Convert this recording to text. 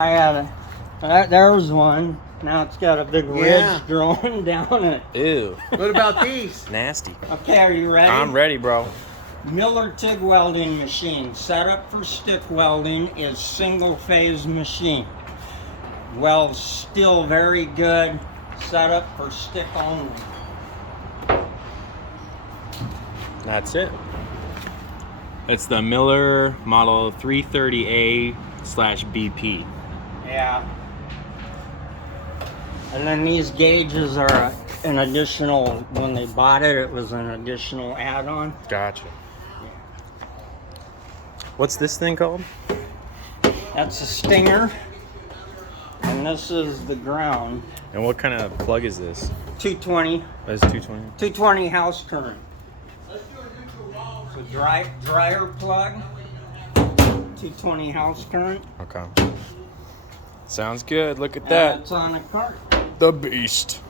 I had there's one. Now it's got a big ridge growing down it. Ew. What about these? Nasty. Okay, are you ready? I'm ready, bro. Miller TIG welding machine. Setup for stick welding is single phase machine. Welds still very good. Setup for stick only. That's it. It's the Miller model 330A/BP. Yeah. And then these gauges are an additional, when they bought it, it was an additional add-on. Gotcha. What's this thing called? That's a stinger. And this is the ground. And what kind of plug is this? 220. That's 220. 220 house current. So dryer plug. 220 house current. Okay. Sounds good. Look at And that. it's on a cart. The beast.